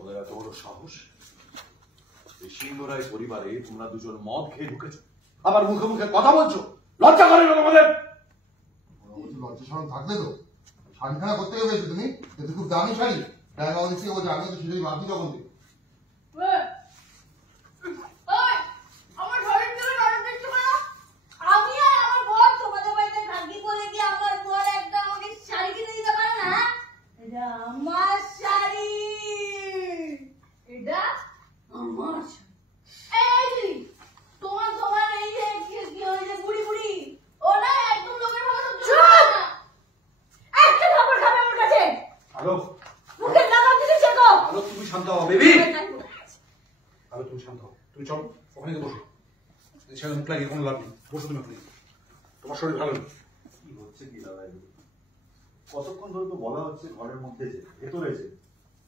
ওদের এত বড় সাহস, এই সিংহরায় পরিবারে তোমরা দুজন মদ খেয়ে ঢুকেছো, আবার মুখে মুখে কথা বলছো, লজ্জা করে না তোমাদের? লজ্জা শরম থাকলে তো শাড়িখানা করতে হবে তুমি, কিন্তু খুব দামি শাড়ি, তাই আমাদের থেকে বলছে আমি তো সেটাই মাখি তখন থেকে। কতক্ষণ ধরে তো বলা হচ্ছে ঘরের মধ্যে যে ভেতরে যে,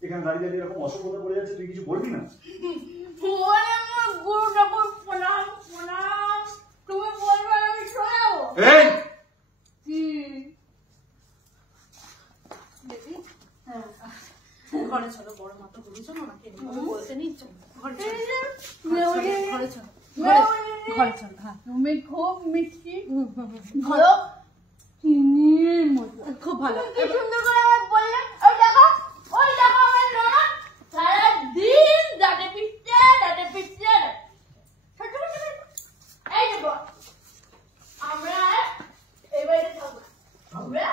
এখানে দাঁড়িয়ে দাঁড়িয়ে এরকম অসভ্যতা পড়ে যাচ্ছে, তুই কিছু বলবি না? ঘরে চলো, বড় মা তো ঘুরে চলো না, বলতে নিচ্ছ ঘরে চলো, ঘরে চলো। হ্যাঁ তুমি খুব মিষ্টি, ভালো চিনির মতো, খুব ভালো। কি সুন্দর করে আমার বললেন, ওই দেখো আমার ননদ সারাদিন ডাটে পিটতে এই যে আমরা এই বাড়িতে থাকবো, আমরা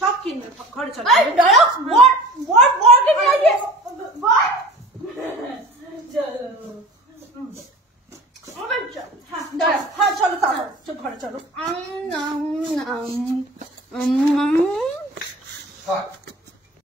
সব কিনবে, ঘরে চলো। চলো ঘরে চলো।